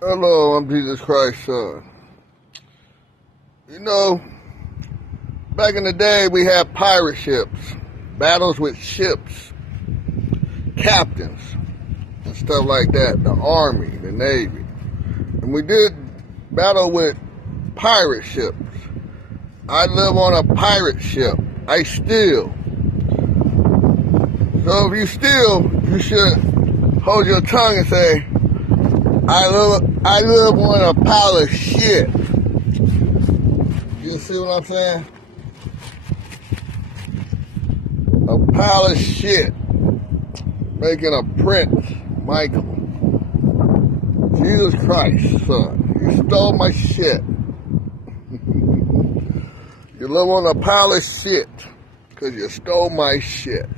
Hello, I'm Jesus Christ's son. You know, back in the day, we had pirate ships, battles with ships, captains, and stuff like that, the Army, the Navy. And we did battle with pirate ships. I live on a pirate ship. I steal. So if you steal, you should hold your tongue and say, I live on a pile of shit. You see what I'm saying? A pile of shit. Making a prince, Michael. Jesus Christ, son. You stole my shit. You live on a pile of shit because you stole my shit.